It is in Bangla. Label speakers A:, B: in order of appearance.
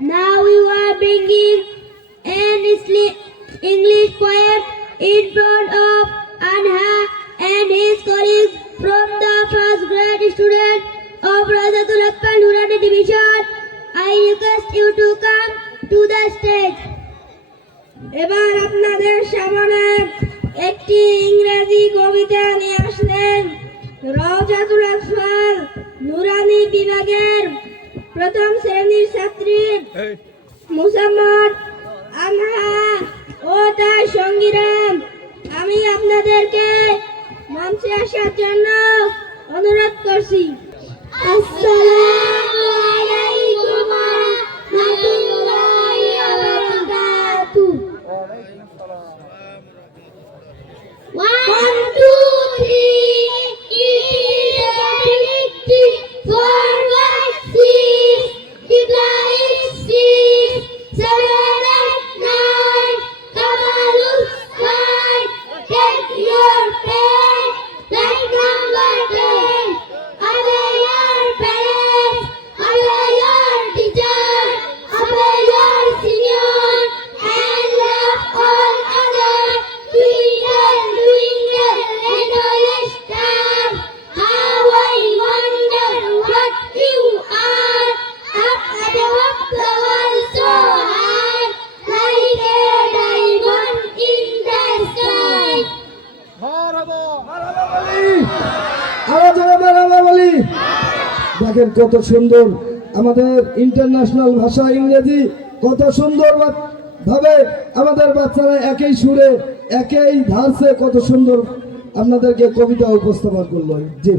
A: Now you are bringing an English poem in front of Anha and his colleagues from the first grade student of Rajatul Akbar Nurani Division. I request you to come to the stage. এবার আপনাদের সামনে একটি ইংরেজি কবিতা নিয়ে আসলেন রওজাতুল আতফাল নুরানি বিভাগের প্রথম শ্রেণির ছাত্রী মুসাম্মদ আনহা ও তার সঙ্গীরাম আমি আপনাদেরকে মঞ্চে আসার জন্য অনুরোধ করছি। আসসালামু আলাইকুম ওয়া রাহমাতুল্লাহি ওয়া বারাকাতুহু
B: বলি। দেখেন কত সুন্দর আমাদের ইন্টারন্যাশনাল ভাষা ইংরেজি, কত সুন্দর ভাবে আমাদের বাচ্চারা একই সুরে, একই ধারসে কত সুন্দর আপনাদেরকে কবিতা উপস্থাপন করল। জি।